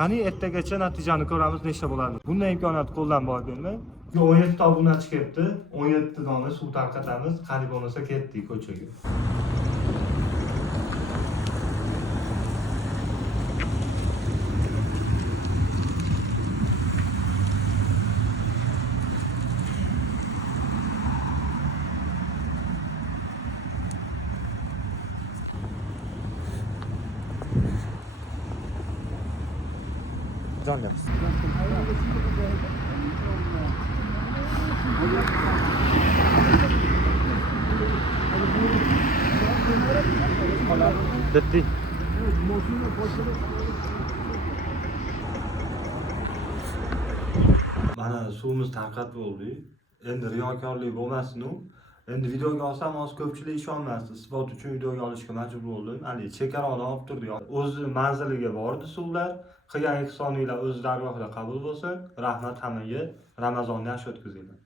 Qani ertagacha natijani ko'ramiz, nechta bo'ladi. Bunday imkoniyat qo'ldan boy bermang. 17 ta obunachi kelibdi. 17 dona suv tarqatamiz. Qani bo'lmasa ketdik ko'chaga. Jonlar. Bitti. Mana suvimiz tarqatib bo'ldi. Endi riyokorlik bo'lmasin u. Endi videoga olsam hozir ko'pchilik ishonmasdi. Isbot uchun videoga olishga majbur bo'ldim. Hali chekaradan olib turdik. O'z manziliga bordi suvlar. Qilgan ehsoninglar o'z dargohida qabul bo'lsin. Rahmat hammaga. Ramazonni yaxshi o'tkazinglar.